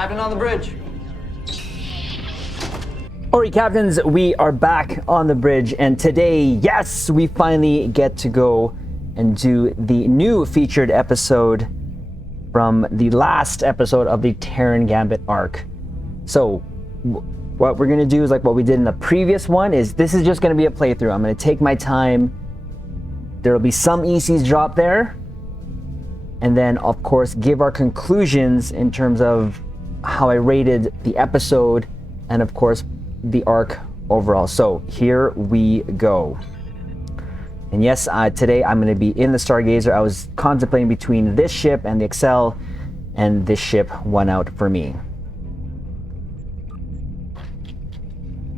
Captain on the bridge. Alright, captains, we are back on the bridge, and today, yes, we finally get to go and do the new featured episode from the last episode of the Terran Gambit arc. So, what we're going to do is like what we did in the previous one, is this is just going to be a playthrough. I'm going to take my time. There will be some ECs drop there, and then, of course, give our conclusions in terms of how I rated the episode, and of course, the arc overall. So here we go. And yes, today I'm going to be in the Stargazer. I was contemplating between this ship and the Excel, and this ship won out for me.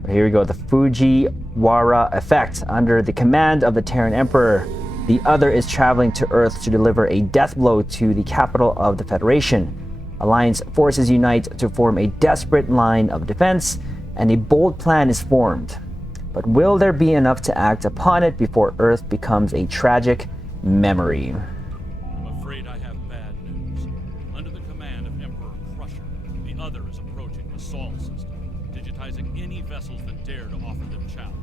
Here we go. The Fujiwhara effect. Under the command of the Terran Emperor, the other is traveling to Earth to deliver a death blow to the capital of the Federation. Alliance forces unite to form a desperate line of defense, and a bold plan is formed. But will there be enough to act upon it before Earth becomes a tragic memory? I'm afraid I have bad news. Under the command of Emperor Crusher, the other is approaching the Sol system, digitizing any vessels that dare to offer them challenge.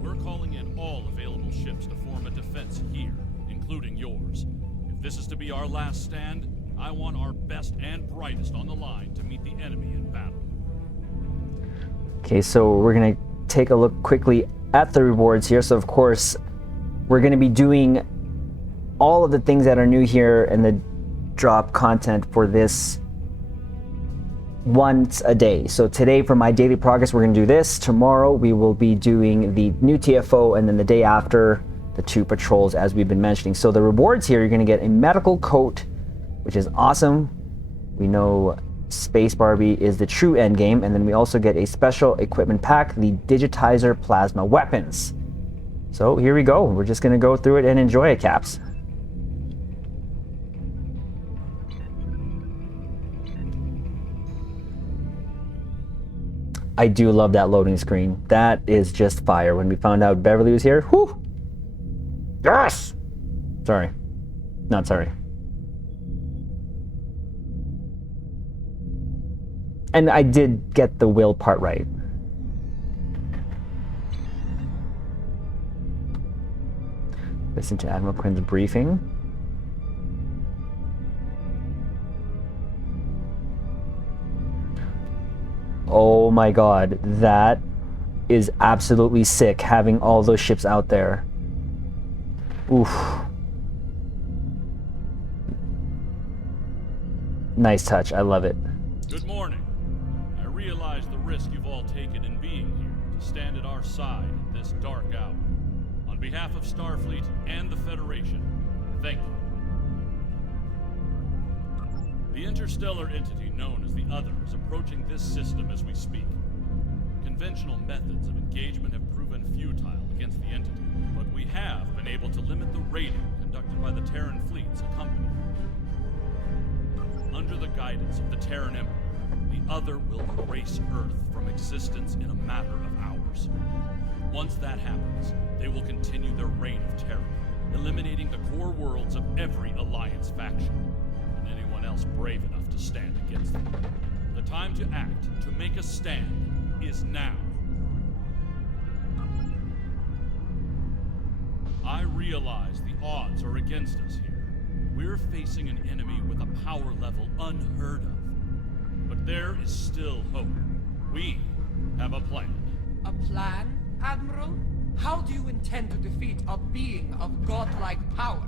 We're calling in all available ships to form a defense here, including yours. If this is to be our last stand, I want our best and brightest on the line to meet the enemy in battle. Okay, so we're going to take a look quickly at the rewards here. So of course, we're going to be doing all of the things that are new here in the drop content for this once a day. So today for my daily progress, we're going to do this. Tomorrow we will be doing the new TFO, and then the day after, the 2 patrols as we've been mentioning. So the rewards here, you're going to get a medical coat, which is awesome. We know Space Barbie is the true end game, and then we also get a special equipment pack, the digitizer plasma weapons. So here we go. We're just going to go through it and enjoy it, Caps. I do love that loading screen. That is just fire. When we found out Beverly was here, whew! Yes! Sorry. Not sorry. And I did get the will part right. Listen to Admiral Quinn's briefing. Oh my god, that is absolutely sick, having all those ships out there. Oof. Nice touch, I love it. Good morning. I realize the risk you've all taken in being here to stand at our side in this dark hour. On behalf of Starfleet and the Federation, thank you. The interstellar entity known as the Other is approaching this system as we speak. Conventional methods of engagement have proven futile against the entity, but we have been able to limit the raiding conducted by the Terran fleets accompanying. Under the guidance of the Terran Emperor, the Other will erase Earth from existence in a matter of hours. Once that happens, they will continue their reign of terror, eliminating the core worlds of every Alliance faction, and anyone else brave enough to stand against them. The time to act, to make a stand, is now. I realize the odds are against us here. We're facing an enemy with a power level unheard of. But there is still hope. We have a plan. A plan, Admiral? How do you intend to defeat a being of godlike power?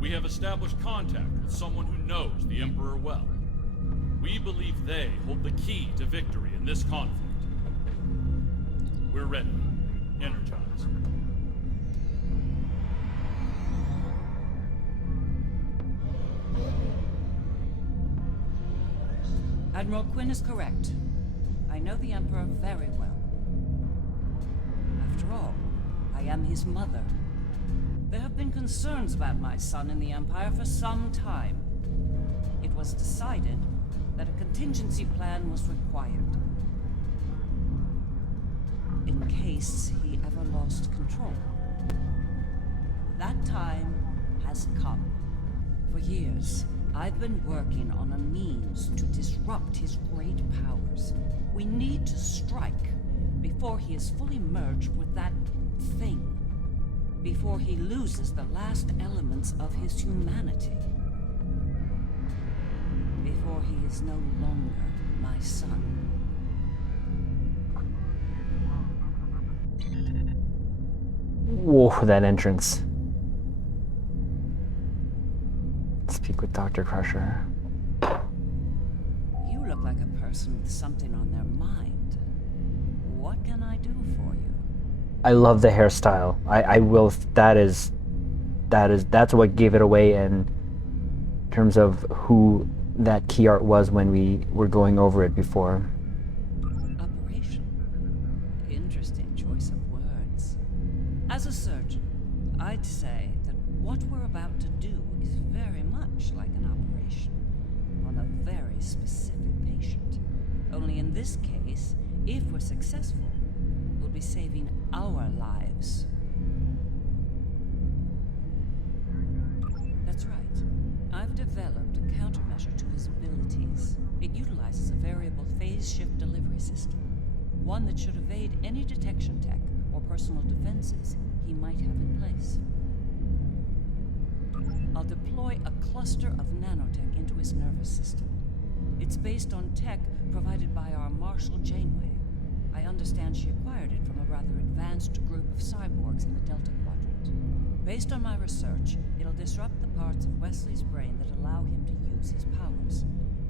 We have established contact with someone who knows the Emperor well. We believe they hold the key to victory in this conflict. We're ready. Energize. Admiral Quinn is correct. I know the Emperor very well. After all, I am his mother. There have been concerns about my son in the Empire for some time. It was decided that a contingency plan was required. In case he ever lost control. That time has come. For years, I've been working on a means to disrupt his great powers. We need to strike before he is fully merged with that thing. Before he loses the last elements of his humanity. Before he is no longer my son. Whoa, that entrance. Speak with Dr. Crusher. You look like a person with something on their mind. What can I do for you? I love the hairstyle. I will. That's what gave it away in terms of who that key art was when we were going over it before. Operation. Interesting choice of words. As a surgeon, I'd say that what we're about to do is very much like an operation on a very specific patient. Only in this case, if we're successful, we'll be saving our lives. That's right. I've developed a countermeasure to his abilities. It utilizes a variable phase shift delivery system. One that should evade any detection tech or personal defenses he might have in place. I'll deploy a cluster of nanotech into his nervous system. It's based on tech provided by our Admiral Janeway. I understand she acquired it from a rather advanced group of cyborgs in the Delta Quadrant. Based on my research, it'll disrupt the parts of Wesley's brain that allow him to use his powers.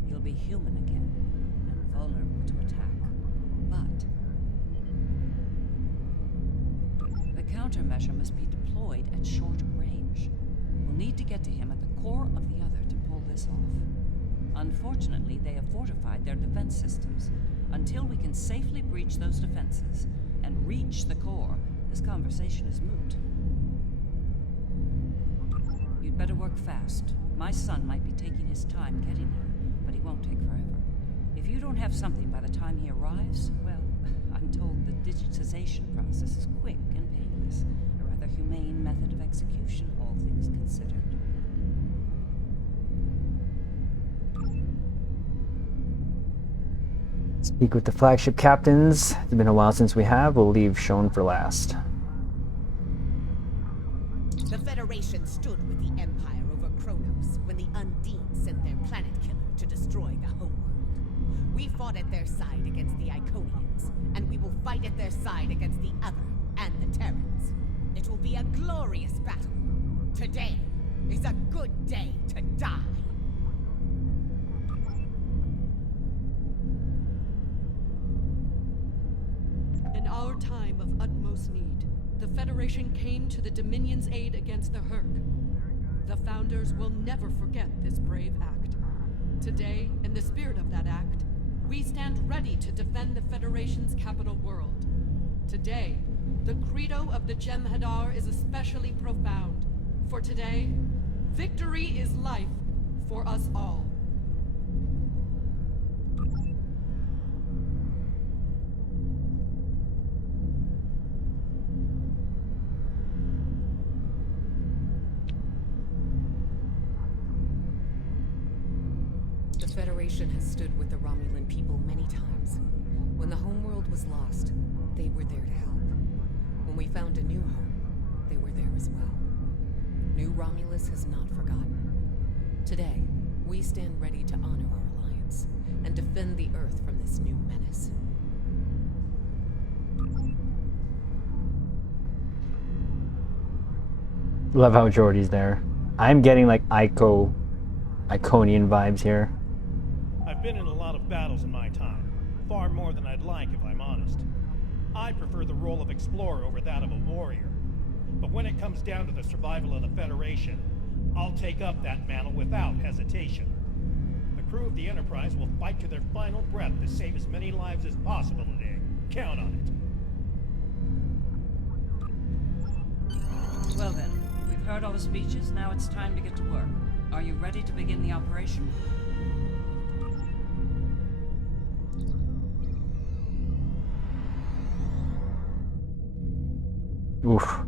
He'll be human again, and vulnerable to attack. But the countermeasure must be deployed at short range. We'll need to get to him at the core of the other to pull this off. Unfortunately, they have fortified their defense systems. Until we can safely breach those defenses and reach the core, this conversation is moot. You'd better work fast. My son might be taking his time getting here, but he won't take forever. If you don't have something by the time he arrives, well, I'm told the digitization process is quick and painless. A rather humane method of execution, all things considered. Speak with the flagship captains. It's been a while since we have. We'll leave shown for last. The Federation stood with the Empire over Kronos when the Undine sent their planet killer to destroy the homeworld. We fought at their side against the Iconians, and we will fight at their side against the other and the Terrans. It will be a glorious battle. Today is a good day to die. In our time of utmost need, the Federation came to the Dominion's aid against the Herc. The Founders will never forget this brave act. Today, in the spirit of that act, we stand ready to defend the Federation's capital world. Today, the credo of the Jem'Hadar is especially profound. For today, victory is life for us all. The Federation has stood with the Romulan people many times. When the homeworld was lost, they were there to help. When we found a new home, they were there as well. New Romulus has not forgotten. Today, we stand ready to honor our alliance and defend the Earth from this new menace. Love how Jordy's there. I'm getting like Iconian vibes here. I've been in a lot of battles in my time, far more than I'd like if I'm honest. I prefer the role of explorer over that of a warrior. But when it comes down to the survival of the Federation, I'll take up that mantle without hesitation. The crew of the Enterprise will fight to their final breath to save as many lives as possible today. Count on it. Well then, we've heard all the speeches, now it's time to get to work. Are you ready to begin the operation? Oof.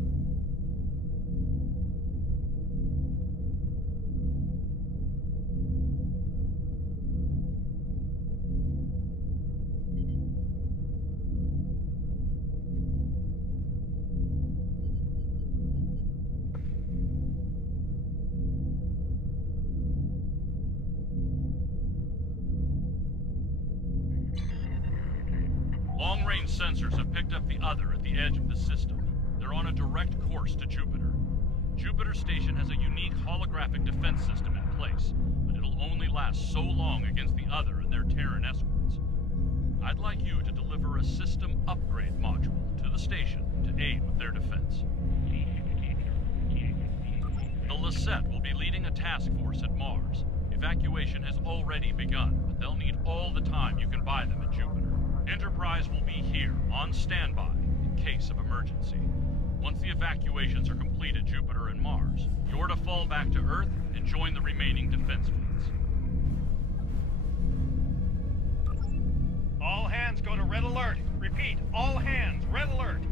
other at the edge of the system. They're on a direct course to Jupiter. Jupiter Station has a unique holographic defense system in place, but it'll only last so long against the other and their Terran escorts. I'd like you to deliver a system upgrade module to the station to aid with their defense. The LLaP will be leading a task force at Mars. Evacuation has already begun, but they'll need all the time you can buy them at Jupiter. Enterprise will be here, on standby, in case of emergency. Once the evacuations are complete at Jupiter and Mars, you're to fall back to Earth and join the remaining defense fleets. All hands go to red alert. Repeat, all hands, red alert.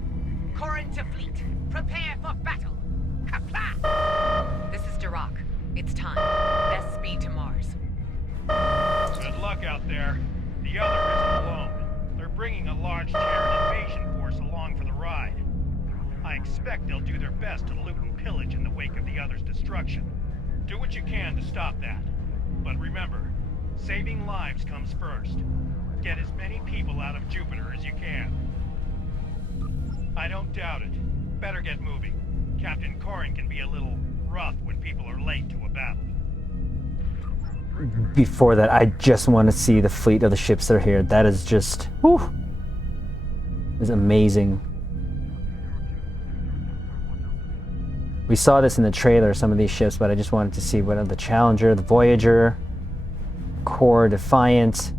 Corrin to fleet. Prepare for battle. Kapla! This is Dirac. It's time. Best speed to Mars. Good luck out there. The other isn't alone. They're bringing a large Terran invasion force along for the ride. I expect they'll do their best to loot and pillage in the wake of the other's destruction. Do what you can to stop that. But remember, saving lives comes first. Get as many people out of Jupiter as you can. I don't doubt it. Better get moving. Captain Corrin can be a little rough when people are late to a battle. Before that, I just want to see the fleet of the ships that are here. That is just, whew, is amazing. We saw this in the trailer, some of these ships, but I just wanted to see what are the Challenger, the Voyager, Core, Defiant,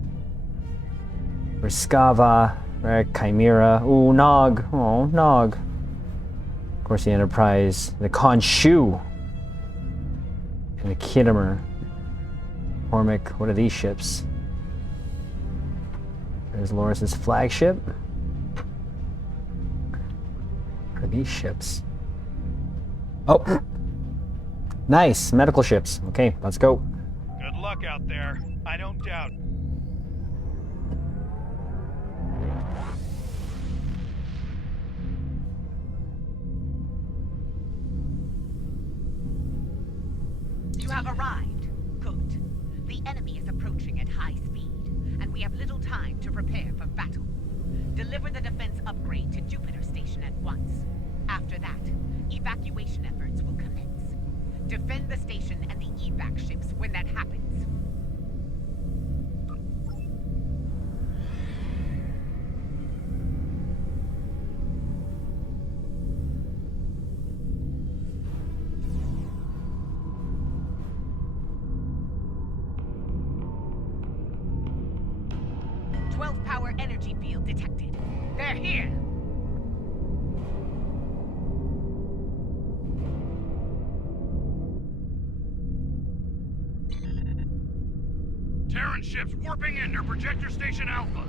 Riskava, Chimera, ooh, Nog, oh, Nog. Of course, the Enterprise, the Khonshu, and the Khitomer. Cormac, what are these ships? There's Loris's flagship. What are these ships? Oh, nice, medical ships. Okay, let's go. Good luck out there. I don't doubt. You have arrived. Good. The enemy is approaching at high speed, and we have little time to prepare for battle. Deliver the defense upgrade to Jupiter Station at once. After that, evacuation efforts will commence. Defend the station and the evac ships when that happens. Power energy field detected. They're here! Terran ships warping into Projector Station Alpha.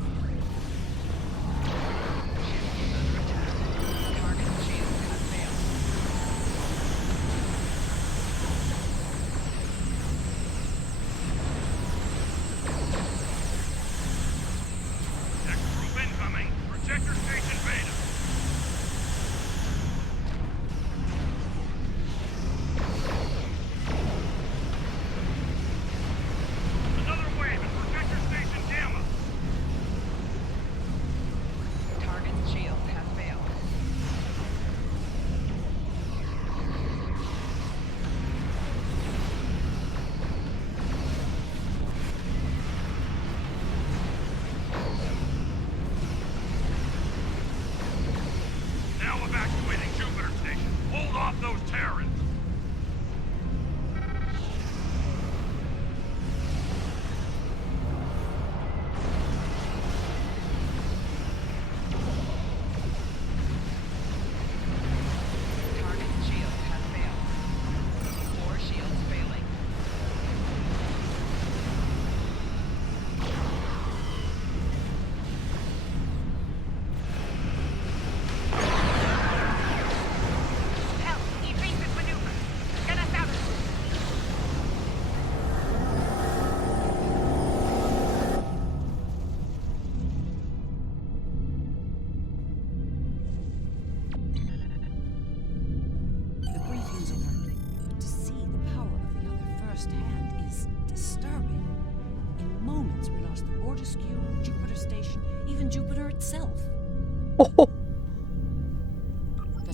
Jupiter Station, even Jupiter itself.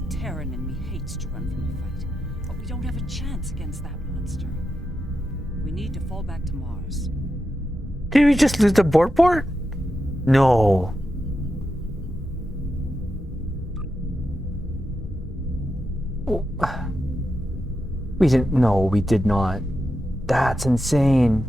Terran in me hates to run from a fight, but we don't have a chance against that monster. We need to fall back to Mars. Did we just lose the board port? No. Oh. We didn't. No, we did not. That's insane.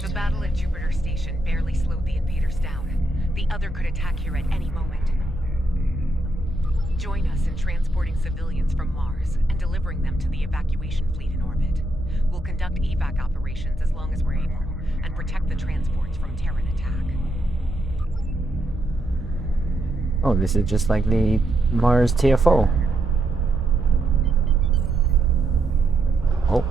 The battle at Jupiter Station barely slowed the invaders down. The other could attack here at any moment. Join us in transporting civilians from Mars and delivering them to the evacuation fleet in orbit. We'll conduct evac operations as long as we're able, and protect the transports from Terran attack. Oh, this is just like the Mars TFO. Oh.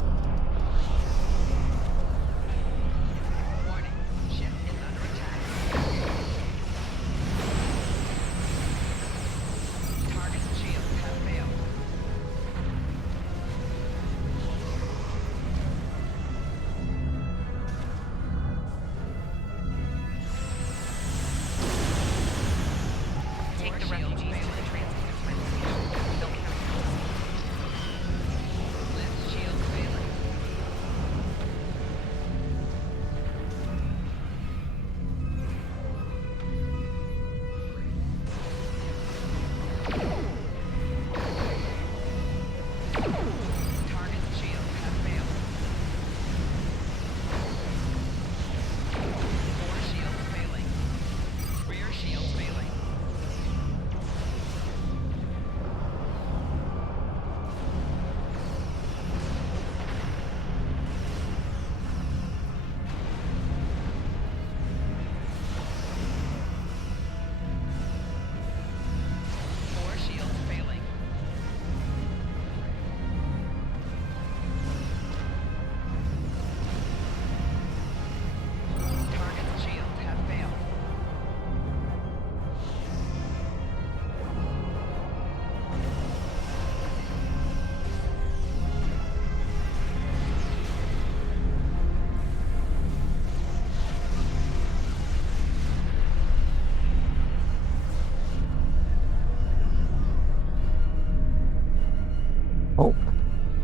Oh,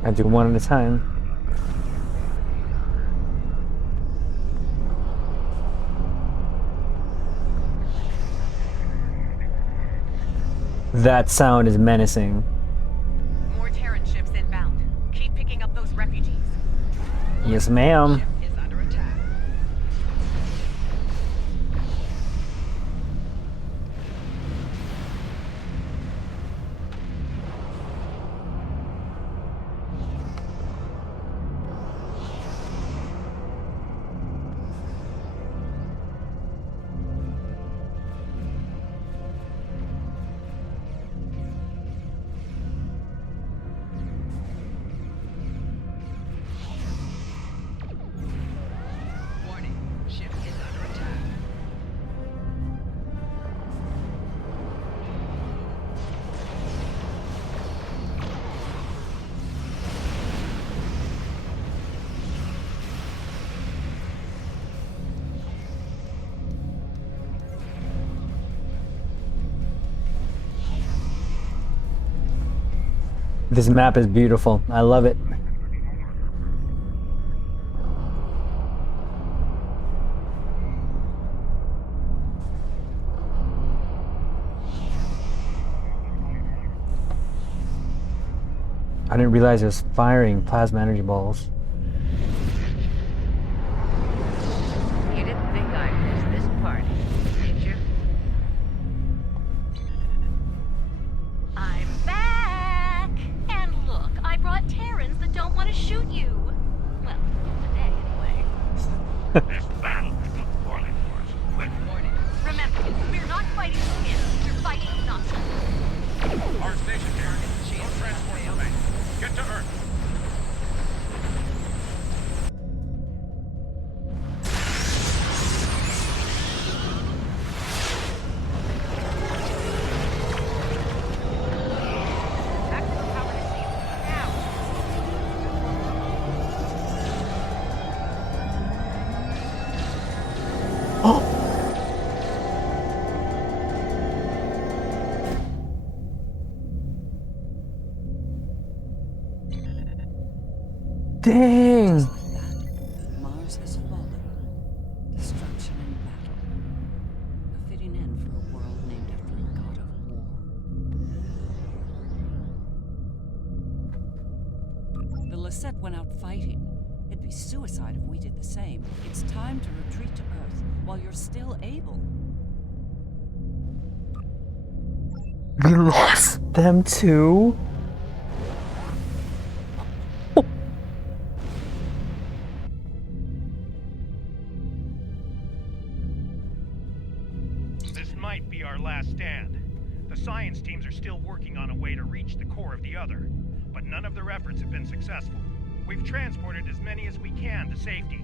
I do one at a time. That sound is menacing. More Terran ships inbound. Keep picking up those refugees. Yes, ma'am. Is under attack. This map is beautiful. I love it. I didn't realize it was firing plasma energy balls. You didn't think I'd miss this party, did you? I'm back! And look, I brought Terrans that don't want to shoot you. Well, today anyway. This battle is going poorly for us. Quick. Remember, we're not fighting skins, we're fighting nonsense. Our station here. No transport remain. Get to Earth. Maximum power to shield. Now. Dang. Just like that, Mars has fallen. Destruction and battle. A fitting end for a world named after a god of war. The LLaP went out fighting. It'd be suicide if we did the same. It's time to retreat to Earth while you're still able. We lost them too? This might be our last stand. The science teams are still working on a way to reach the core of the other, but none of their efforts have been successful. We've transported as many as we can to safety,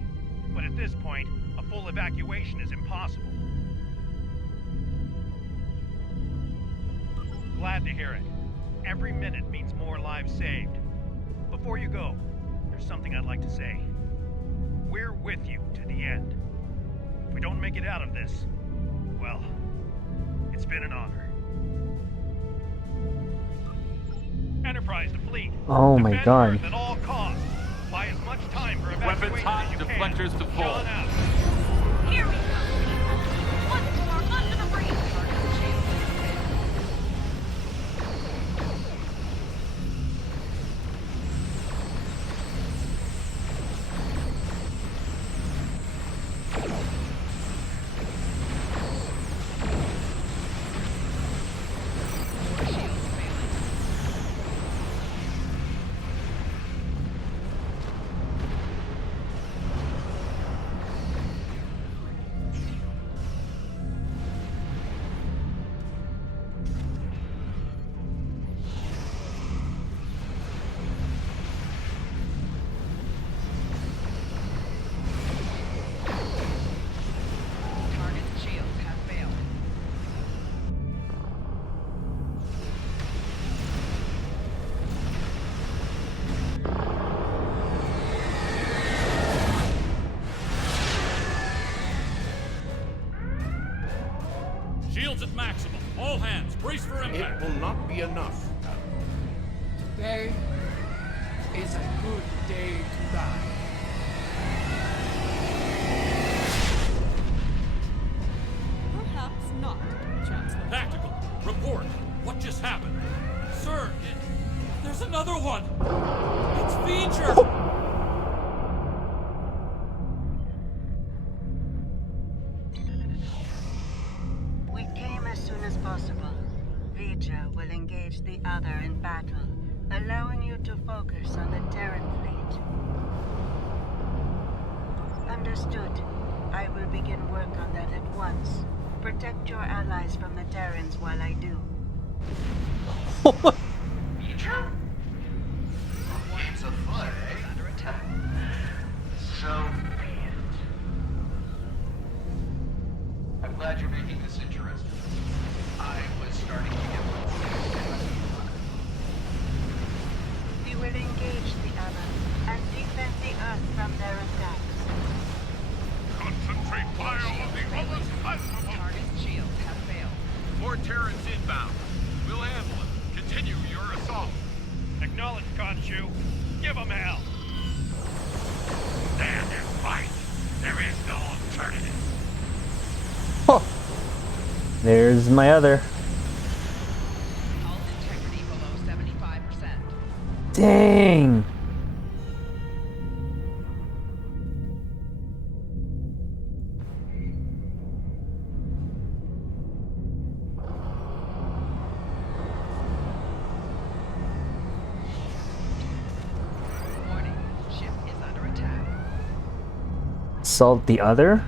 but at this point, a full evacuation is impossible. Glad to hear it. Every minute means more lives saved. Before you go, there's something I'd like to say. We're with you to the end. If we don't make it out of this, well, it's been an honor. Enterprise to fleet. Oh my Defend God. Earth at all costs. Buy as much time for evacuation Weapons hot, as you deflectors can. to full. John out. Here we go, people. Once more, under the breeze. Target's shields have failed. Shields at maximum. All hands, brace for It impact. will not be enough. Today is a good day to die. Perhaps not, Chancellor. Tactical, report. What just happened? Sir, there's another one. It's featured. We came as soon as possible. Vija will engage the other in battle, allowing you to focus on the Terran fleet. Understood. I will begin work on that at once. Protect your allies from the Terrans while I do. Games afoot, eh? Under attack. So be it. I'm glad you're making this interesting. I was starting to get We will engage the other and defend the Earth from their attacks. Concentrate fire on the lowest possible. Target's shields have failed. More Terrans inbound. We'll handle them. Continue your assault. Acknowledge, Khonshu. Give them hell. Stand and fight. There is no alternative. Huh. There's my other. Hull integrity below 75%. Dang. Warning, ship is under attack. Assault the other?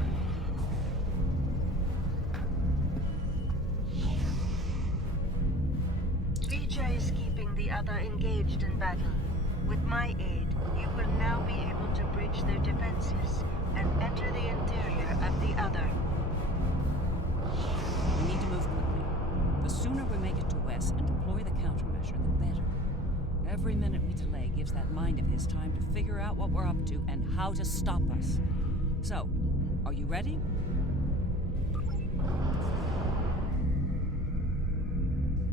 Vija is keeping the other engaged in battle. With my aid, you will now be able to bridge their defenses and enter the interior of the other. We need to move quickly. The sooner we make it to Wes and deploy the countermeasure, the better. Every minute we delay gives that mind of his time to figure out what we're up to and how to stop us. So, are you ready?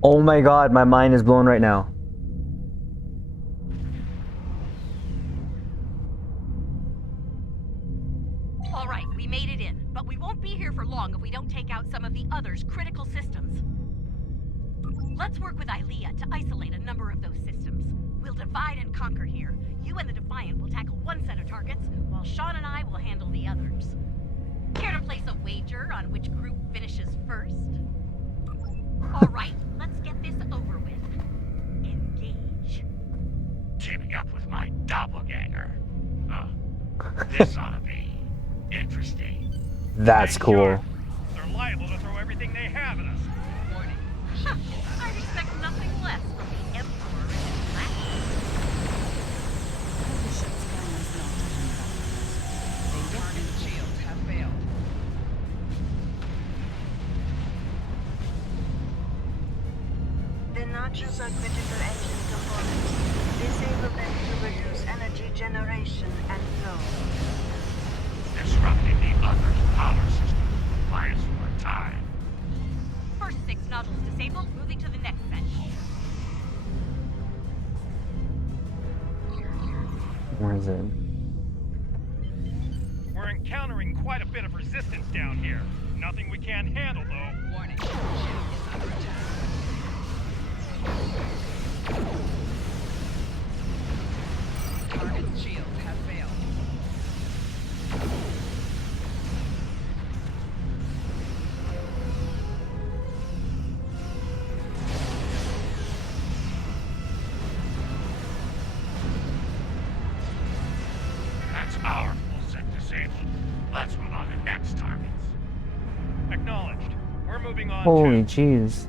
Oh my God, my mind is blown right now. All right, we made it in, but we won't be here for long if we don't take out some of the others' critical systems. Let's work with LLaP to isolate a number of those systems. We'll divide and conquer here. You and the Defiant will tackle one set of targets, while Sean and I will handle the others. Care to place a wager on which group finishes first? All right, let's get this over with. Engage. Teaming up with my doppelganger. This ought to be interesting. That's cool. They're liable to throw everything they have at us. Warning. I'd expect nothing less from the Emperor and his lackeys. The ship's plan is not to hand back the vessel. They don't Target shields have failed. The nodules are critical engine components. Disable them to reduce energy generation and flow. Disrupting the other power system buys more time. First 6 nodules disabled, moving to the next set. Where is it? We're encountering quite a bit of resistance down here. Nothing we can't handle, though. Warning. Ship is under attack. Target shields have failed. That's our full set disabled. Let's move on to next targets. Acknowledged. We're moving on Holy to... jeez.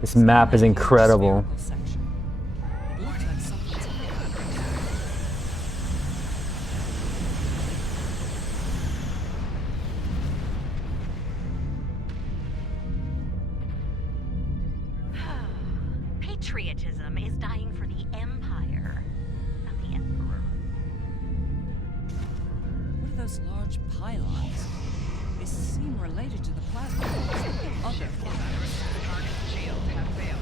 This map is incredible. Spherical section. It looks like something's under attack. Patriotism is dying for the Empire, not the Emperor. What are those large pylons? They seem related to the plasma walls of the other flyers. Target shields have failed.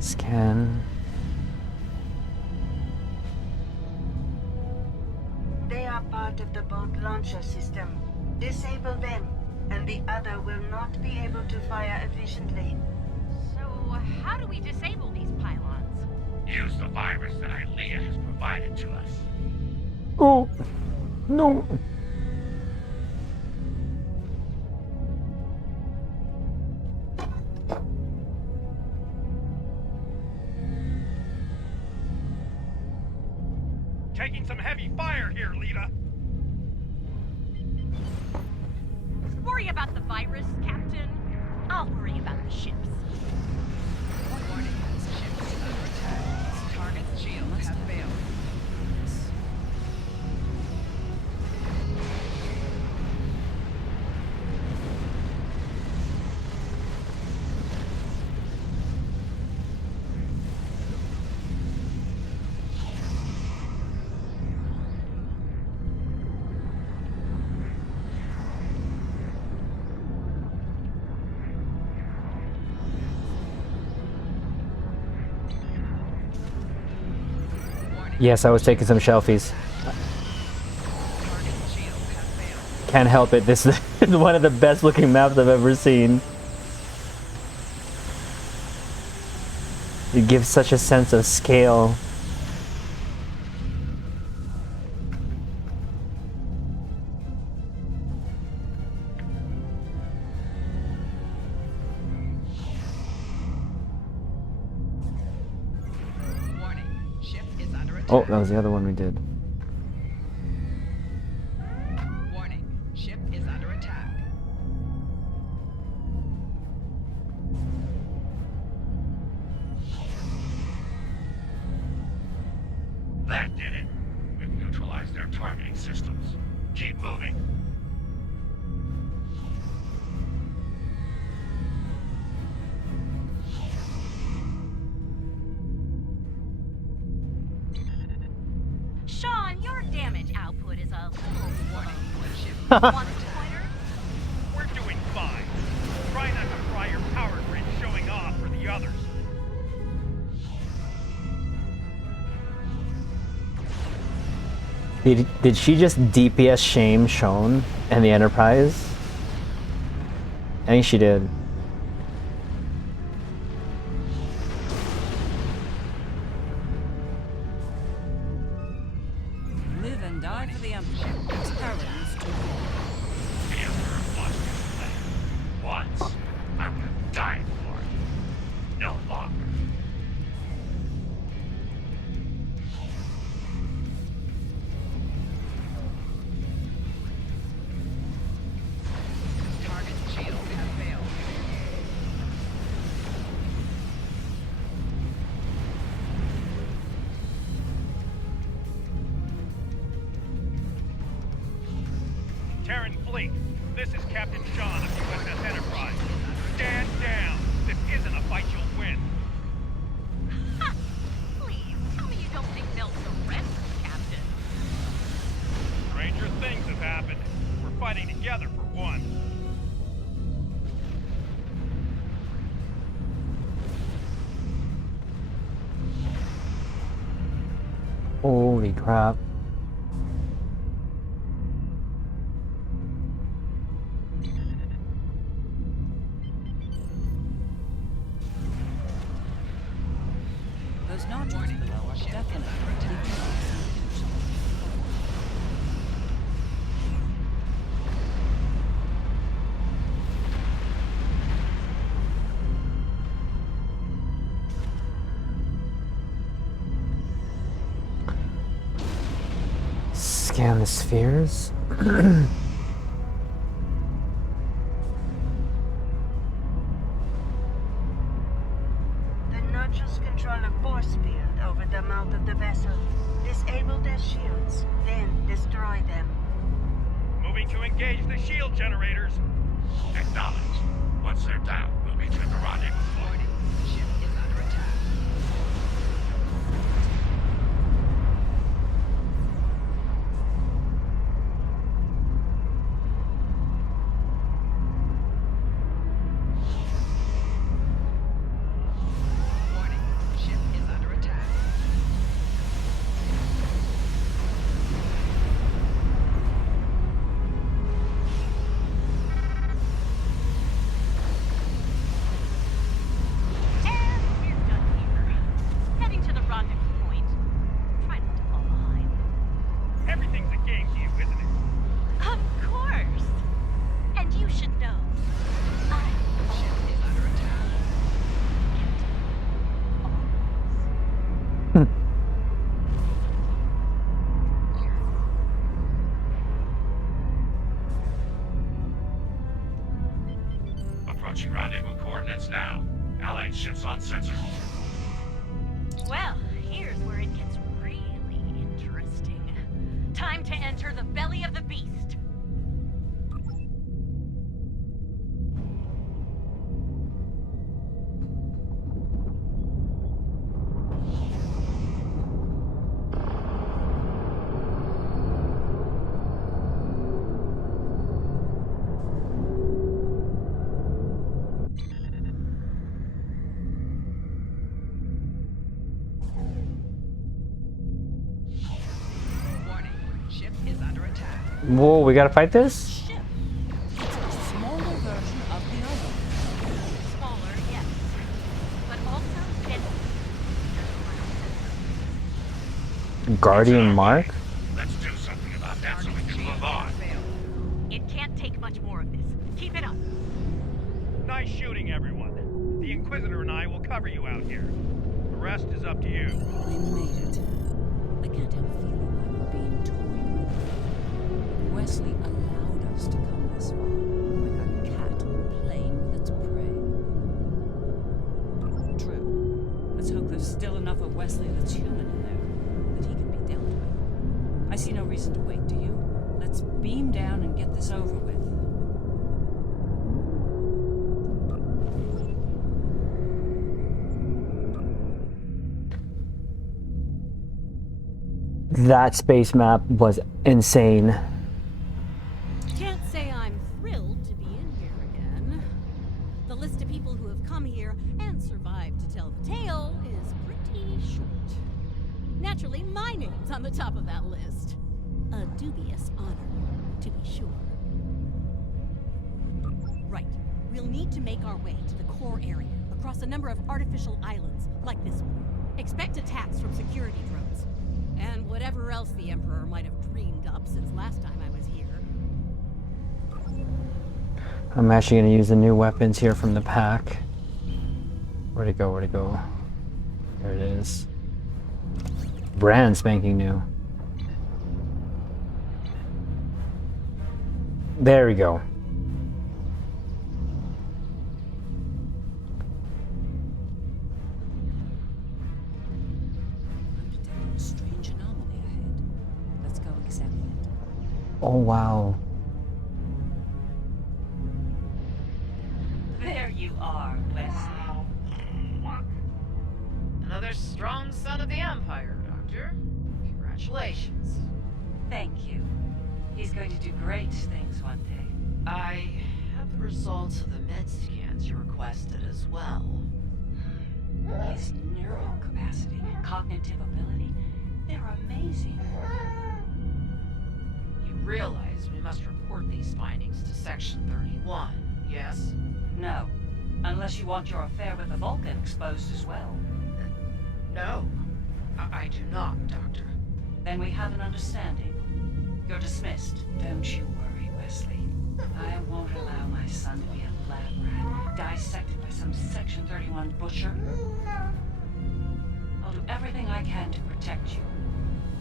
Scan. They are part of the boat launcher system. Disable them, and the other will not be able to fire efficiently. So, how do we disable these pylons? Use the virus that LLaP has provided to us. Oh, no. Taking some heavy fire here, Leeta. Worry about the virus, Captain. I'll worry about the ships. Warning. Ship is under attack. Target shields have failed. Yes, I was taking some selfies. Can't help it. This is one of the best looking maps I've ever seen. It gives such a sense of scale. Oh, that was the other one we did. Warning. Ship is under attack. That did it. We've neutralized their targeting systems. Keep moving. Want a pointer? We're doing fine. Try not to fry your power grid showing off for the others. Did she just DPS shame Sean and the Enterprise? I think she did. Live and die for the Emperor. Terrans to The Emperor was his plan. Once, I would have died for it. No longer. Target's shield has failed. Terran fleet, this is Captain John of USS Enterprise. Stand down. This isn't a fight you'll win. Ha! Please, tell me you don't think they'll surrender, Captain. Stranger things have happened. We're fighting together for one. Holy crap. Those nodules below are definitely keeping us engaged. Scan the spheres. The nodules control a force field over the mouth of the vessel. Disable their shields, then destroy them. Moving to engage the shield generators. Acknowledged. Once they're down, we'll be to the rendezvous point. Warning. Ship is under attack. Warning. Ship is under attack. And we're done here. Heading to the rendezvous point. Try not to fall behind. Everything's a game to you, isn't it? Of course! And you should know. I Ship is under attack. Approaching rendezvous coordinates now. Allied ships on sensor. Well, here's where it gets really interesting. Time to enter the belly of the beast. Warning. Ship is under attack. Whoa, we gotta fight this? Ship. It's a smaller version of the other. Smaller, yes. But also deadly. Guardian Mark? Let's do something about that so we can move on. It can't take much more of this. Keep it up. Nice shooting, everyone. The Inquisitor and I will cover you out here. The rest is up to you. We made it. I can't help feeling like we're being toyed with. Wesley allowed us to come this far, like a cat playing with its prey. True. Let's hope there's still enough of Wesley that's human in there, that he can be dealt with. I see no reason to wait, do you? Let's beam down and get this over with. That space map was insane. Yeah, Naturally, my name's on the top of that list. A dubious honor, to be sure. Right. We'll need to make our way to the core area, across a number of artificial islands, like this one. Expect attacks from security drones. And whatever else the Emperor might have dreamed up since last time I was here. I'm actually going to use the new weapons here from the pack. Where'd it go? Where'd it go? There it is. Brand spanking new. There we go. I'm detecting a strange anomaly ahead. Let's go examine it. Oh, wow. There you are, Wesley. Another strong son of the Empire, Doctor. Congratulations. Thank you. He's going to do great things one day. I have the results of the med scans you requested as well. His neural capacity, cognitive ability, they're amazing. You realize we must report these findings to Section 31, yes? No. Unless you want your affair with the Vulcan exposed as well. No. I do not, Doctor. Then we have an understanding. You're dismissed. Don't you worry, Wesley. I won't allow my son to be a lab rat, dissected by some Section 31 butcher. I'll do everything I can to protect you.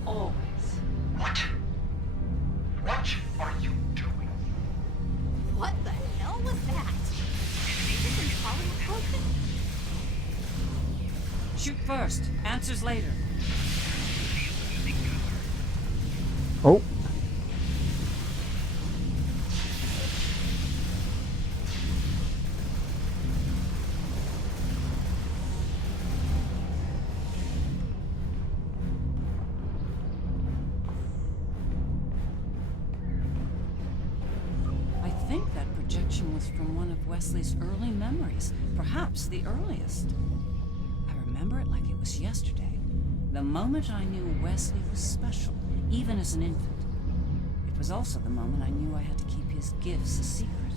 Always. What? What are you doing? What the hell was that? Isn't Holly broken? Shoot first. Answers later. Oh. I think that projection was from one of Wesley's early memories. Perhaps the earliest. I remember it like it was yesterday. The moment I knew Wesley was special, even as an infant. It was also the moment I knew I had to keep his gifts a secret.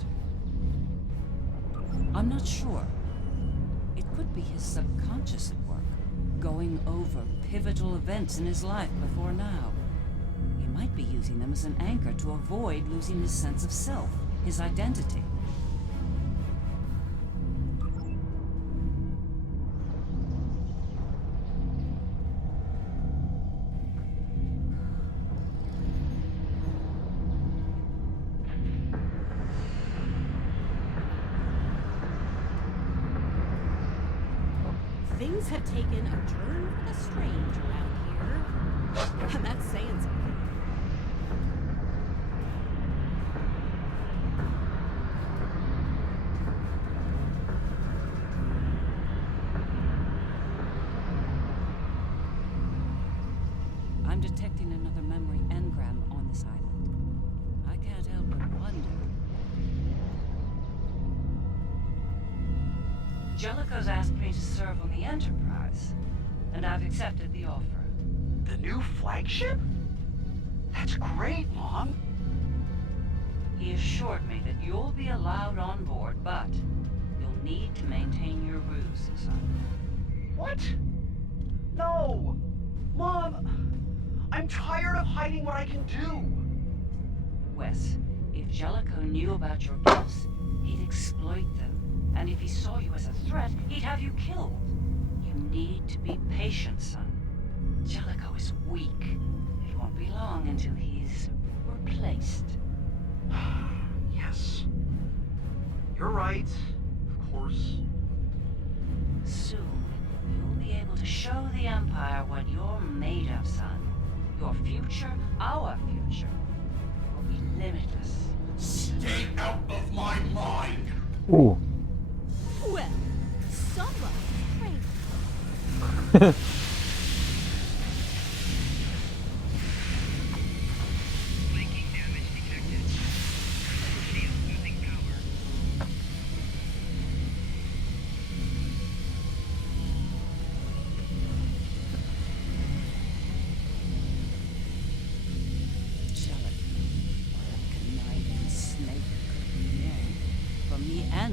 I'm not sure. It could be his subconscious at work, going over pivotal events in his life before now. He might be using them as an anchor to avoid losing his sense of self, his identity. Things have taken a turn for the strange around here. And that's saying something. I'm detecting another memory engram on this island. I can't help but wonder. Jellicoe's asked me to serve on the Enterprise, and I've accepted the offer. The new flagship? That's great, Mom. He assured me that you'll be allowed on board, but you'll need to maintain your ruse, son. What? No! Mom! I'm tired of hiding what I can do! Wes, if Jellicoe knew about your gifts, he'd exploit them. And if he saw you as a threat, he'd have you killed. You need to be patient, son. Jellicoe is weak. It won't be long until he's replaced. Yes. You're right. Of course. Soon, you'll be able to show the Empire what you're made of, son. Your future, our future, will be limitless. Stay out of my mind! Ooh. Well, someone trained. Flanking damage detected. Shield losing power.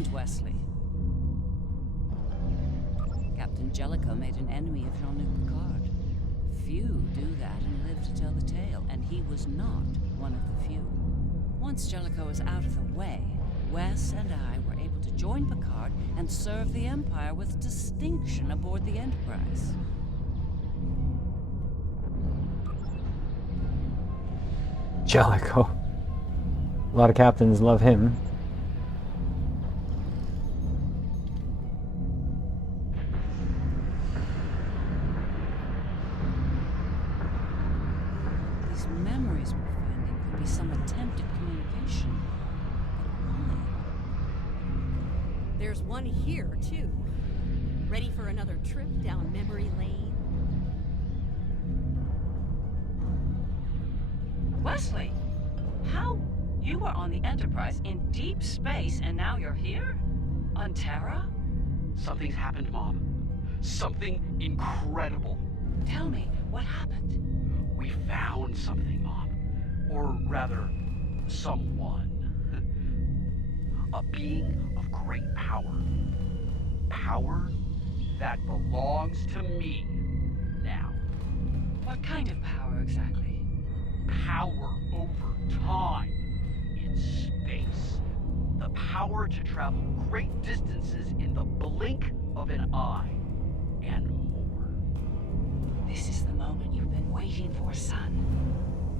and Wesley. Captain Jellicoe made an enemy of Jean-Luc Picard. Few do that and live to tell the tale, and he was not one of the few. Once Jellicoe was out of the way, Wes and I were able to join Picard and serve the Empire with distinction aboard the Enterprise. Jellicoe. A lot of captains love him. These memories we're finding could be some attempt at communication. But why? There's one here, too. Ready for another trip down memory lane? Wesley, how? You were on the Enterprise in deep space, and now you're here? On Terra? Something's happened, Mom. Something incredible. Tell me, what happened? We found something, Mom. Or rather, someone. A being of great power. Power that belongs to me now. What kind of power exactly? Power over time in space. The power to travel great distances in the blink of an eye. And more. This is the moment you've been waiting for, son.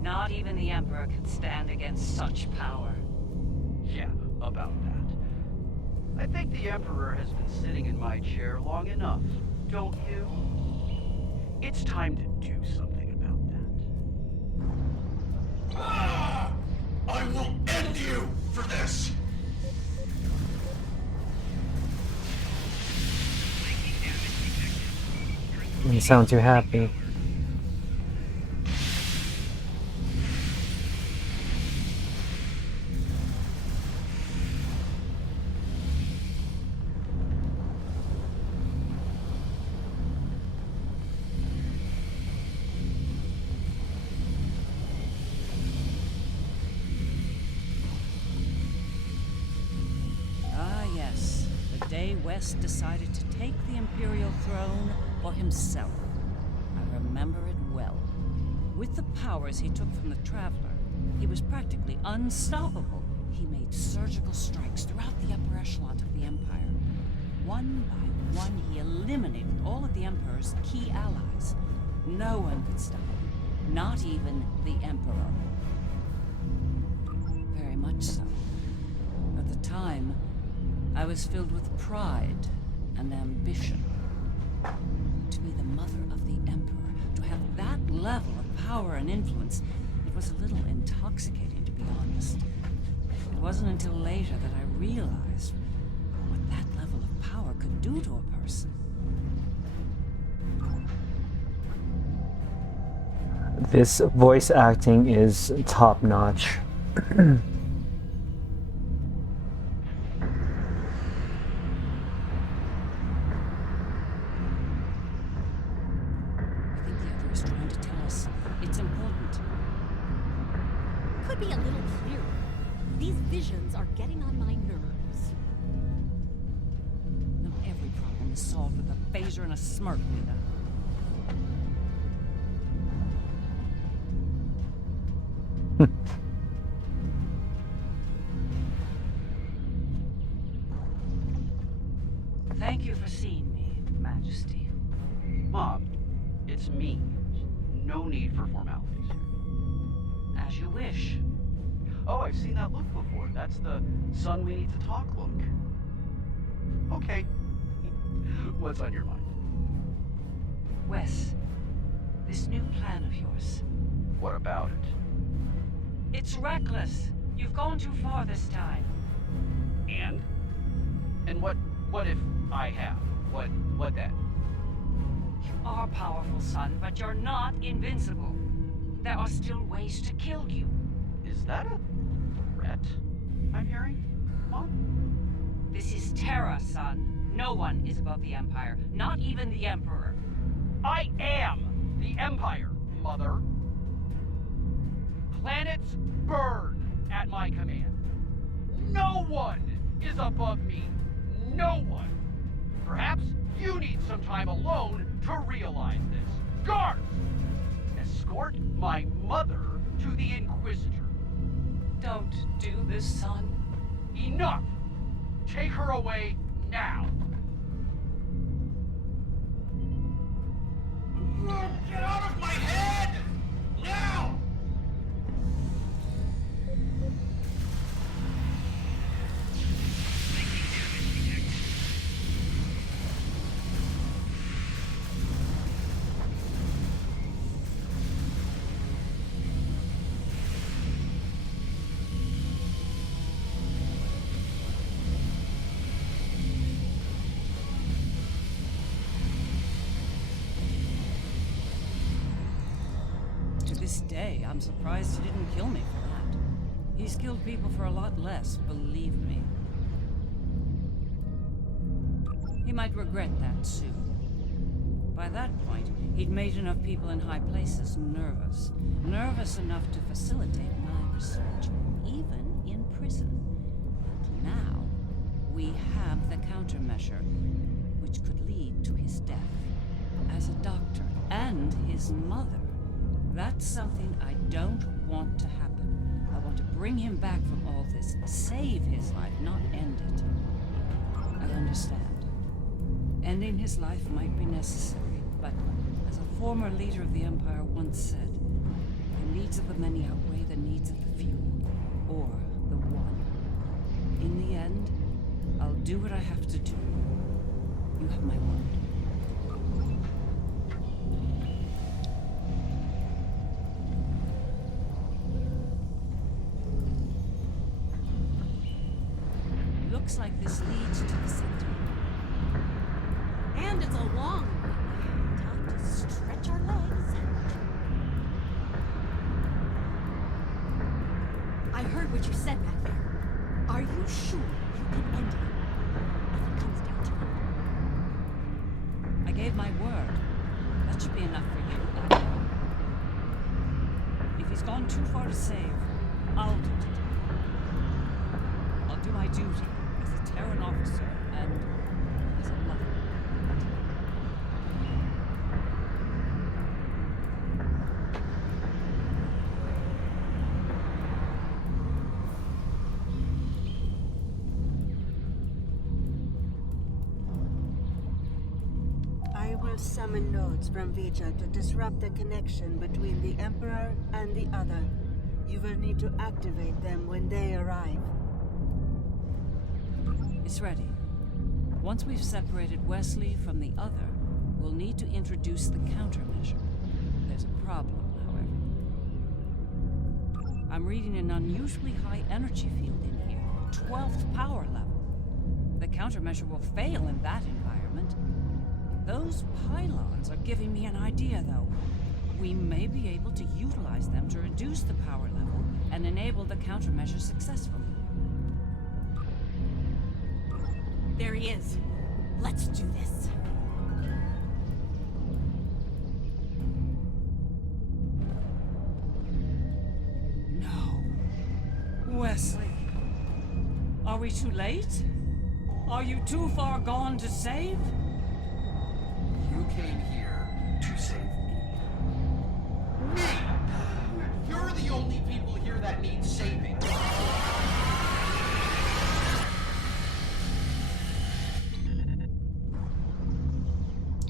Not even the Emperor can stand against such power. Yeah, about that. I think the Emperor has been sitting in my chair long enough, don't you? It's time to do something about that. Ah! I will end you for this! You sound too happy. Wes decided to take the Imperial throne for himself. I remember it well. With the powers he took from the Traveler, he was practically unstoppable. He made surgical strikes throughout the upper echelon of the Empire. One by one, he eliminated all of the Emperor's key allies. No one could stop him, not even the Emperor. Very much so. At the time, I was filled with pride and ambition. To be the mother of the Emperor, to have that level of power and influence, it was a little intoxicating, to be honest. It wasn't until later that I realized what that level of power could do to a person. This voice acting is top notch. And a smirk, Leeta. Thank you for seeing me, Majesty. Mom, it's me. No need for formalities here. As you wish. Oh, I've seen that look before. That's the son we need to talk look. Okay. What's on your mind? Wes, this new plan of yours. What about it? It's reckless. You've gone too far this time. And? And what if I have? What then? You are powerful, son, but you're not invincible. There are still ways to kill you. Is that a threat I'm hearing, Mom? This is Terra, son. No one is above the Empire, not even the Emperor. I am the Empire, Mother. Planets burn at my command. No one is above me. No one. Perhaps you need some time alone to realize this. Guards! Escort my mother to the Inquisitor. Don't do this, son. Enough! Take her away now! Get out of my head! Now! This day, I'm surprised he didn't kill me for that. He's killed people for a lot less, believe me. He might regret that soon. By that point, he'd made enough people in high places nervous. Nervous enough to facilitate my research, even in prison. And now, we have the countermeasure, which could lead to his death. As a doctor, and his mother. That's something I don't want to happen. I want to bring him back from all this, save his life, not end it. I understand. Ending his life might be necessary, but as a former leader of the Empire once said, the needs of the many outweigh the needs of the few, or the one. In the end, I'll do what I have to do. You have my word. Looks like this leads to the center. And it's a long one. Time to stretch our legs. I heard what you said back there. Are you sure you can end it if it comes down to it? I gave my word. That should be enough for you. If he's gone too far to save, I'll do it. I'll do my duty as a Terran officer and as a mother. I will summon nodes from Vija to disrupt the connection between the Emperor and the other. You will need to activate them when they arrive. It's ready. Once we've separated Wesley from the other, we'll need to introduce the countermeasure. There's a problem, however. I'm reading an unusually high energy field in here, 12th power level. The countermeasure will fail in that environment. Those pylons are giving me an idea, though. We may be able to utilize them to reduce the power level and enable the countermeasure successfully. There he is. Let's do this. No. Wesley. Are we too late? Are you too far gone to save? You came here to save me. Me! You're the only people here that need saving.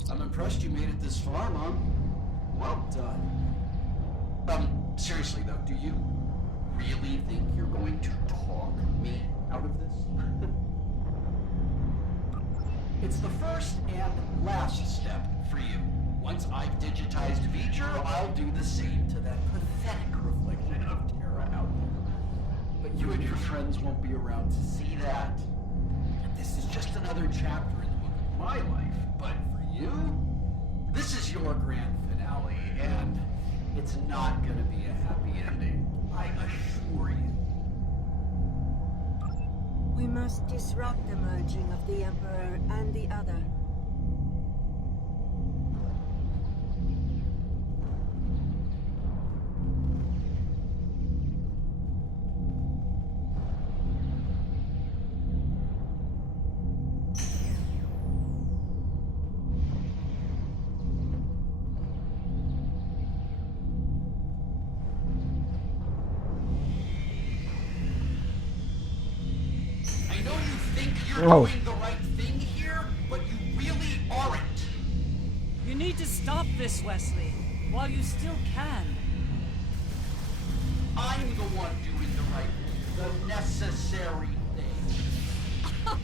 I'm impressed you made it this far, Mom. Well done. Seriously though, do you really think you're going to talk me out of this? It's the first and last step for you. Once I've digitized V'ger, I'll do the same to that pathetic reflection of Terra out there. But you and your friends won't be around to see that. This is just another chapter in the book of my life. But for you, this is your grand finale, and it's not gonna be a happy ending. I assure you. We must disrupt the merging of the Emperor and the other. you're Oh. doing the right thing here, but you really aren't. You need to stop this, Wesley, while you still can. I'm the one doing the right thing, the necessary thing. Oh,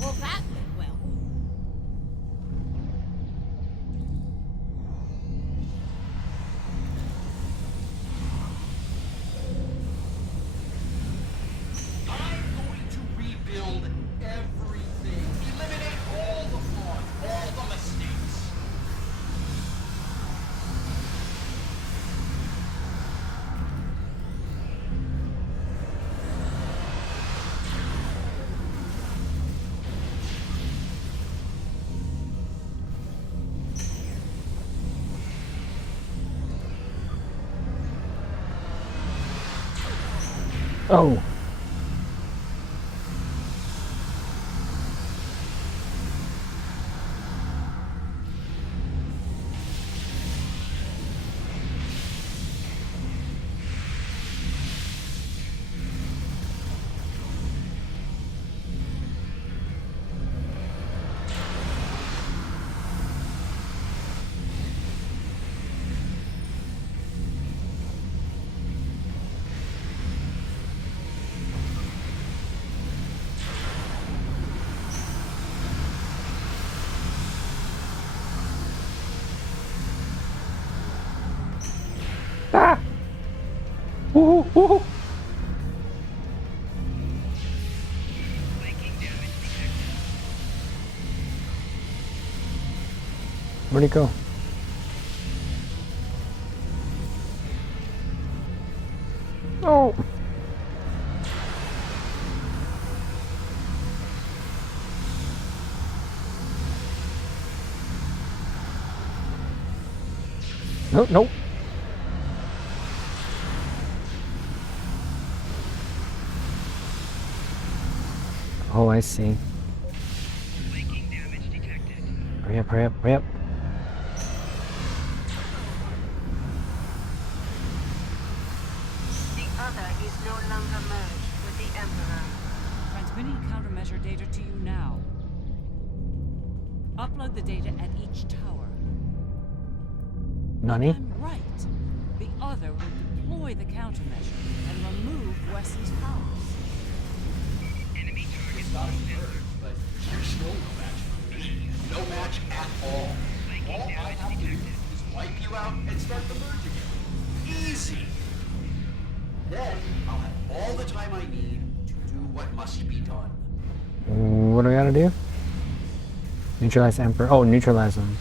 well, that went well. I'm going to rebuild everything. Eliminate all the flaws, all the mistakes. Oh. Ah! Woohoo! Woohoo! Where'd he go? Oh! No, no. Oh, I see. Hurry up, hurry up, hurry up. The other is no longer merged with the Emperor. Transmitting countermeasure data to you now. Upload the data at each tower. Nani? I'm right. The other will deploy the countermeasure and remove Wesley's powers. It's not a bird, but you're still no match for me. No match at all. All I have to do is wipe you out and start the merge again. Easy. Then I'll have all the time I need to do what must be done. What do we gotta do? Neutralize Emperor. Oh, neutralize him.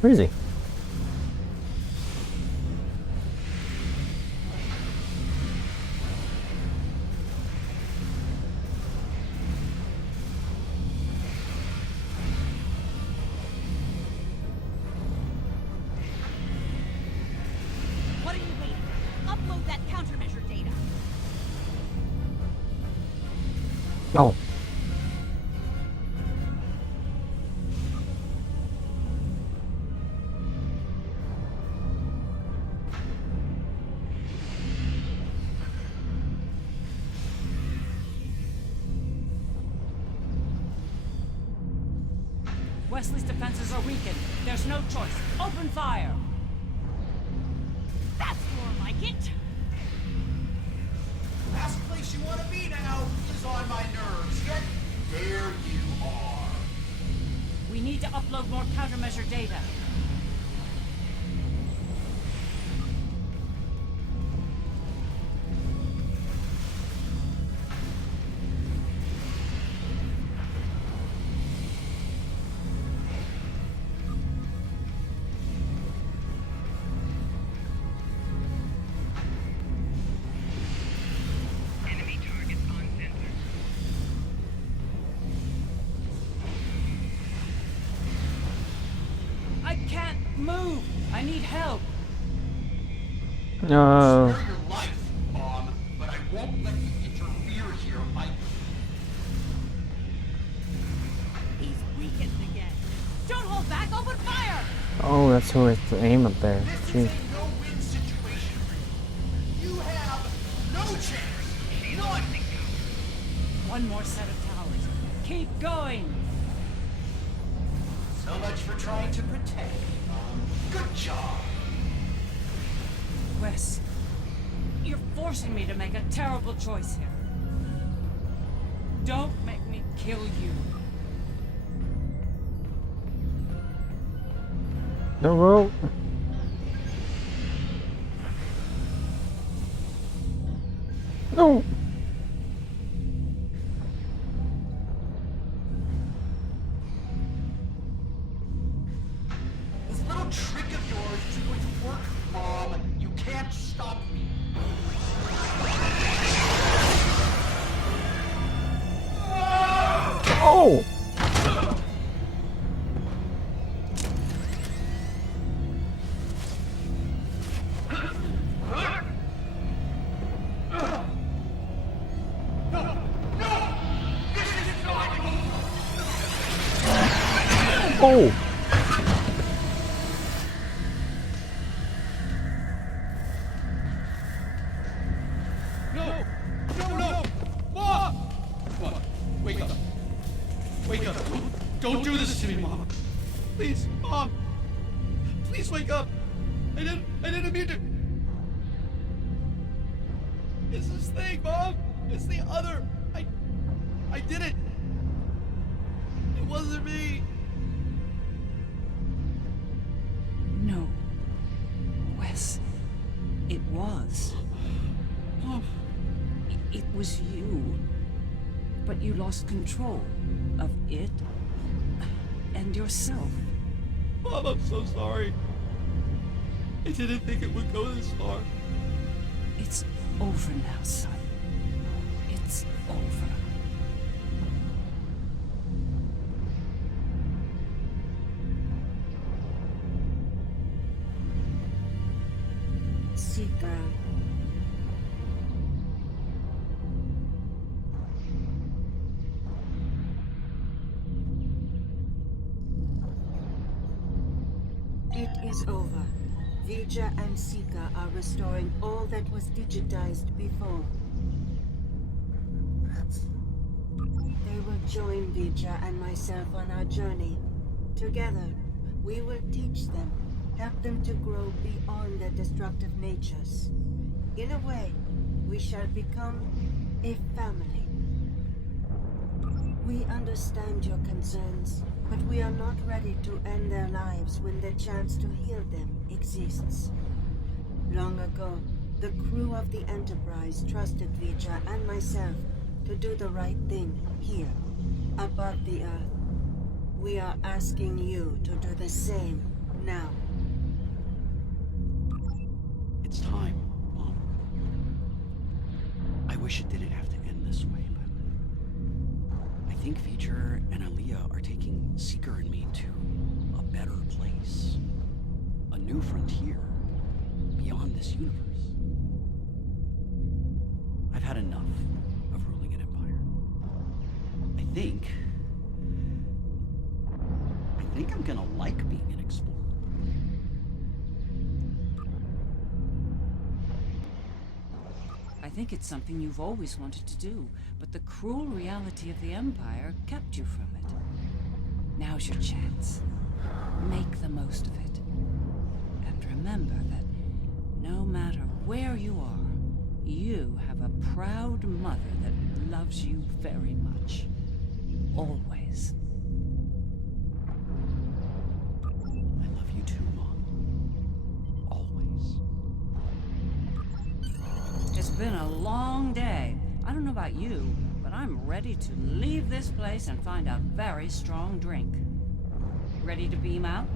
Where is he? What are you waiting for? Upload that countermeasure data. Oh. Wesley's defenses are weakened. There's no choice. Open fire! That's more like it. Last place you want to be now is on my nerves, yet there you are. We need to upload more countermeasure data. Enemy targets on sensors. I can't move! I need help! No. Spare your life, but I won't let you interfere here. He's weakened again. Don't hold back. Open fire. Oh, that's who has to aim up there. This Jeez. is a no-win situation for you. You have One more set of towers. Keep going! So much for trying to protect me, Mom. Good job. Wes, you're forcing me to make a terrible choice here. Don't make me kill you. No. No. This little trick of yours isn't going to work, Mom. You can't stop me. Oh! Oh! No! Mom! Come on, wake up. Wake up. Don't do this to me, Mom. Please, Mom. Please wake up. I didn't mean to. It's this thing, Mom. It's the other. I did it. It wasn't me. No. Wes, it was. Mom. It was you. But you lost control of it and yourself. Mom, I'm so sorry. I didn't think it would go this far. It's over now, son. It's over. Seeker. It is over. Vija and Sika are restoring all that was digitized before. They will join Vija and myself on our journey. Together, we will teach them, help them to grow beyond their destructive natures. In a way, we shall become a family. We understand your concerns, but we are not ready to end their lives when the chance to heal them exists. Long ago, the crew of the Enterprise trusted Vija and myself to do the right thing here, above the Earth. We are asking you to do the same now. It's time, Mom. I wish it didn't have to end this way, but I think Vija and Aaliyah are taking Seeker and me to a better place. A new frontier beyond this universe. I've had enough of ruling an empire. I think I'm gonna like being an explorer. I think it's something you've always wanted to do, but the cruel reality of the Empire kept you from it. Now's your chance. Make the most of it. And remember that no matter where you are, you have a proud mother that loves you very much. Always. I love you too, Mom. Always. It's been a long day. I don't know about you, but I'm ready to leave this place and find a very strong drink. Ready to beam out?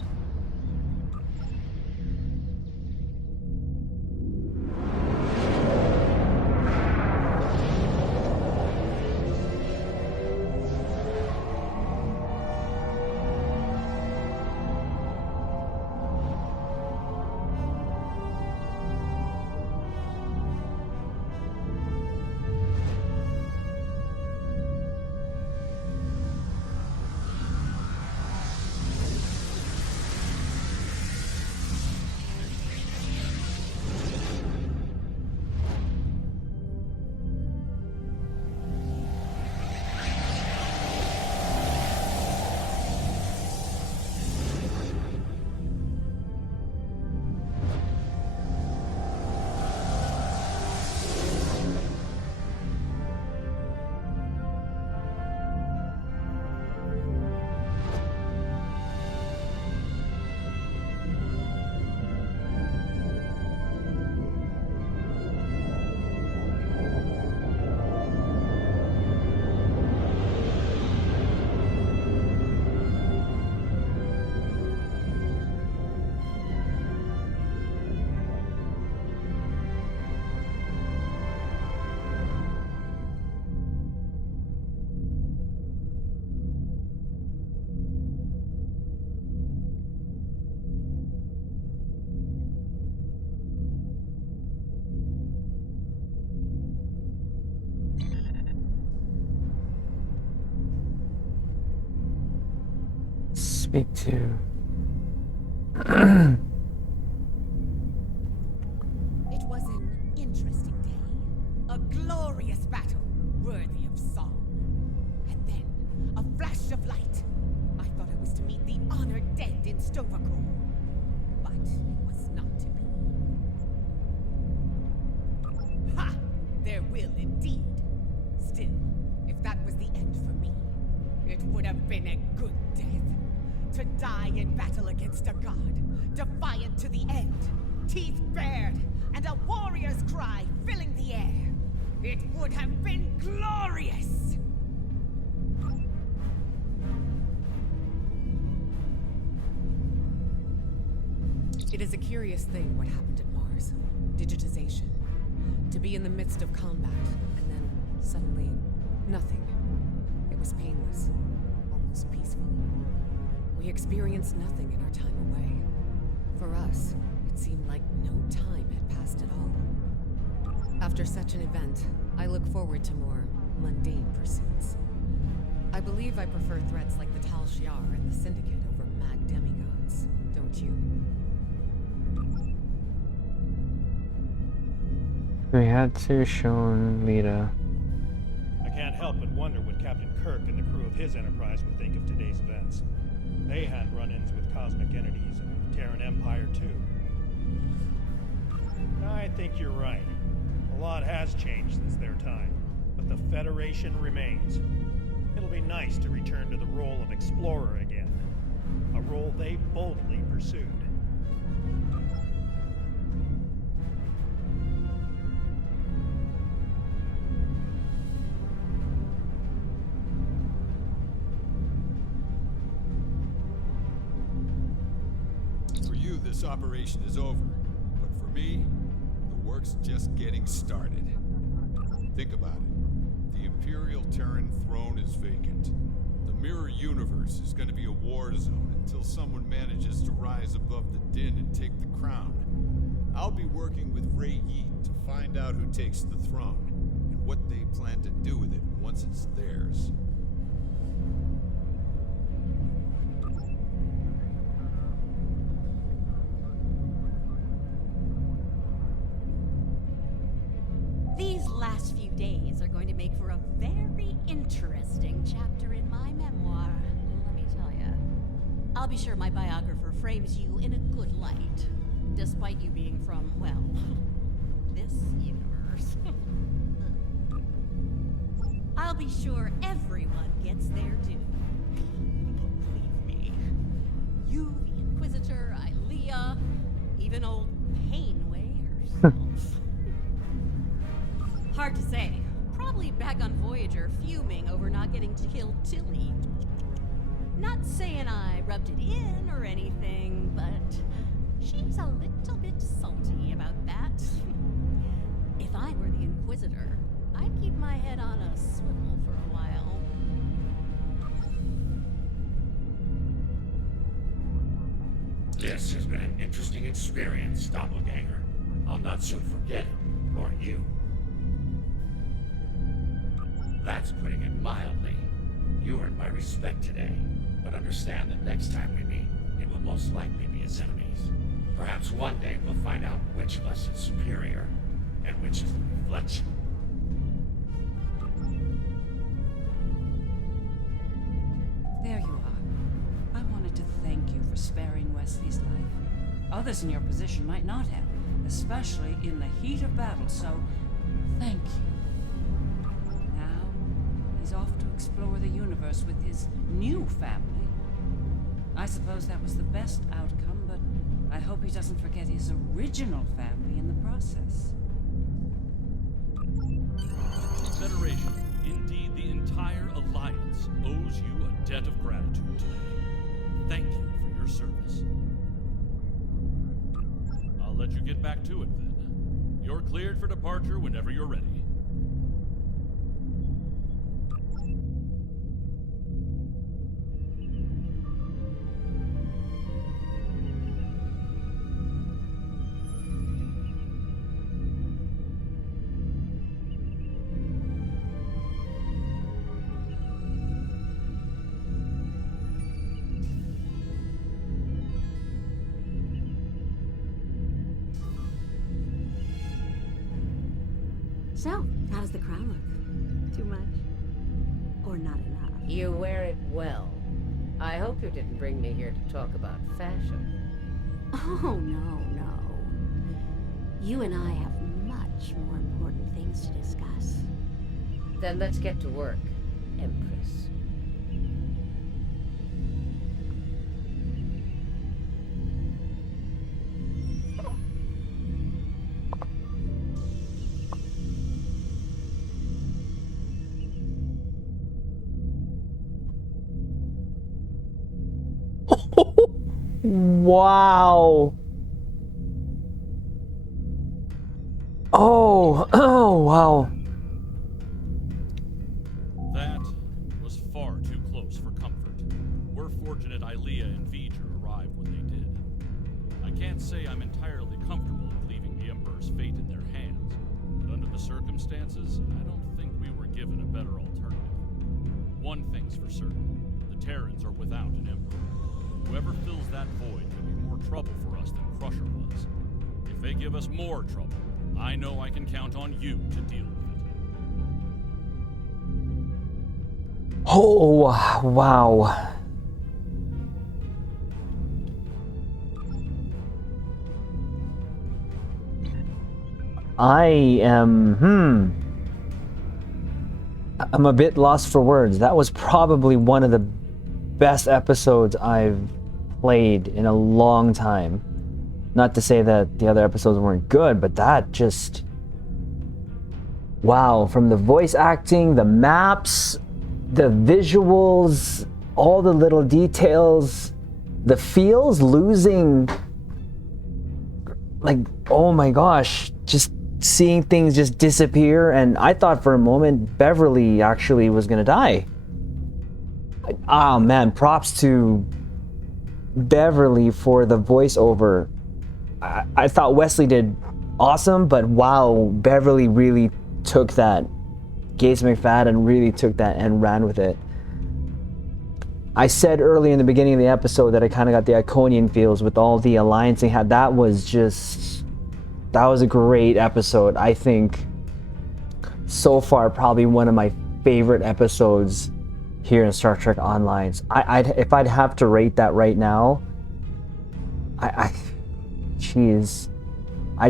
speak to. It was an interesting day. A glorious battle, worthy of song. And then, a flash of light. I thought I was to meet the honored dead in Stovacor. But it was not to be. Ha! There will indeed. Still, if that was the end for me, it would have been a good death. To die in battle against a god, defiant to the end, teeth bared, and a warrior's cry filling the air. It would have been glorious! It is a curious thing what happened at Mars. Digitization. To be in the midst of combat, and then suddenly, nothing. It was painless, almost peaceful. We experienced nothing in our time away. For us, it seemed like no time had passed at all. After such an event, I look forward to more mundane pursuits. I believe I prefer threats like the Tal Shiar and the Syndicate over mad demigods, don't you? We had to shown Leeta. I can't help but wonder what Captain Kirk and the crew of his Enterprise would think of today's events. They had run-ins with cosmic entities and the Terran Empire, too. I think you're right. A lot has changed since their time, but the Federation remains. It'll be nice to return to the role of explorer again, a role they boldly pursued. For you, this operation is over. But for me, the work's just getting started. Think about it. The Imperial Terran throne is vacant. The Mirror Universe is going to be a war zone until someone manages to rise above the din and take the crown. I'll be working with Ray Yeet to find out who takes the throne, and what they plan to do with it once it's theirs. These last few days are going to make for a very interesting chapter in my memoir, let me tell you. I'll be sure my biographer frames you in a good light, despite you being from, well, this universe. I'll be sure everyone gets their due. Believe me. You, the Inquisitor, Ilea, even old Painway herself. Hard to say. Probably back on Voyager, fuming over not getting to kill Tilly. Not saying I rubbed it in or anything, but she's a little bit salty about that. If I were the Inquisitor, I'd keep my head on a swivel for a while. This has been an interesting experience, Doppelganger. I'll not soon forget him, or you. That's putting it mildly. You earned my respect today, but understand that next time we meet, it will most likely be as enemies. Perhaps one day we'll find out which of us is superior, and which is the reflection. There you are. I wanted to thank you for sparing Wesley's life. Others in your position might not have, especially in the heat of battle, so thank you. He's off to explore the universe with his new family. I suppose that was the best outcome, but I hope he doesn't forget his original family in the process. The Federation, indeed the entire Alliance, owes you a debt of gratitude today. Thank you for your service. I'll let you get back to it then. You're cleared for departure whenever you're ready. So, how does the crown look? Too much? Or not enough? You wear it well. I hope you didn't bring me here to talk about fashion. Oh, no. You and I have much more important things to discuss. Then let's get to work, Empress. Wow. Oh, wow. That was far too close for comfort. We're fortunate LLaP and V'ger arrived when they did. I can't say I'm entirely comfortable with leaving the Emperor's fate in their hands, but under the circumstances, I don't think we were given a better alternative. One thing's for certain, the Terrans are without an Emperor. Whoever fills that void could be more trouble for us than Crusher was. If they give us more trouble, I know I can count on you to deal with it. Oh, wow. I'm a bit lost for words. That was probably one of the best episodes I've played in a long time. Not to say that the other episodes weren't good, but that just... Wow, from the voice acting, the maps, the visuals, all the little details, the feels losing... Like, oh my gosh, just seeing things just disappear, and I thought for a moment Beverly actually was gonna die. Oh man, props to Beverly for the voiceover. I thought Wesley did awesome, but wow, Beverly really took that. Gates McFadden really took that and ran with it. I said early in the beginning of the episode that I kind of got the Iconian feels with all the alliance they had. That was a great episode. I think so far probably one of my favorite episodes here in Star Trek Online. If I'd have to rate that right now, I'd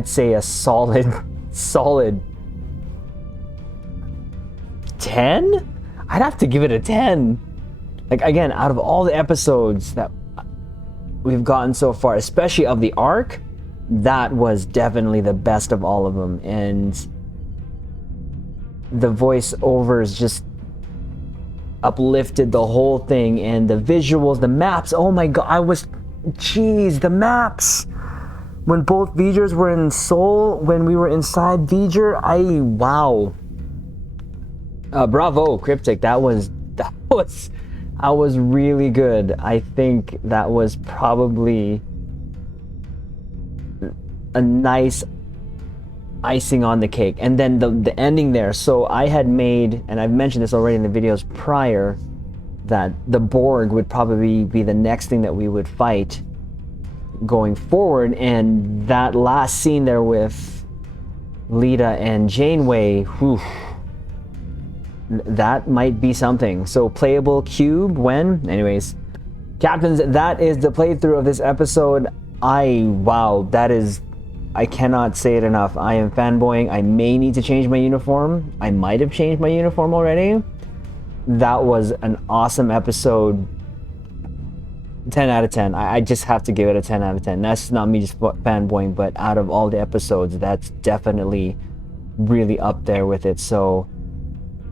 say a solid 10? I'd have to give it a 10. Like, again, out of all the episodes that we've gotten so far, especially of the arc, that was definitely the best of all of them. And the voiceovers just uplifted the whole thing, and the visuals, the maps, oh my god, the maps! When both V'gers were in Seoul, when we were inside V'ger, wow. Bravo, Cryptic, that was really good. I think that was probably a nice icing on the cake. And then the ending there. So I had made, and I've mentioned this already in the videos prior, that the Borg would probably be the next thing that we would fight going forward. And that last scene there with Leeta and Janeway, whew, that might be something. So playable cube when? Anyways, Captains, that is the playthrough of this episode. I cannot say it enough. I am fanboying. I may need to change my uniform. I might have changed my uniform already. That was an awesome episode. 10 out of 10. I just have to give it a 10 out of 10. That's not me just fanboying, but out of all the episodes, that's definitely really up there with it. So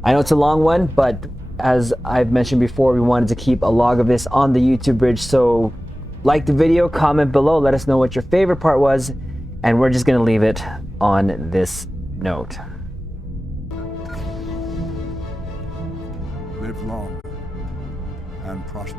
I know it's a long one, but as I've mentioned before, we wanted to keep a log of this on the YouTube bridge. So like the video, comment below, let us know what your favorite part was, and we're just gonna leave it on this note. Live long and prosper.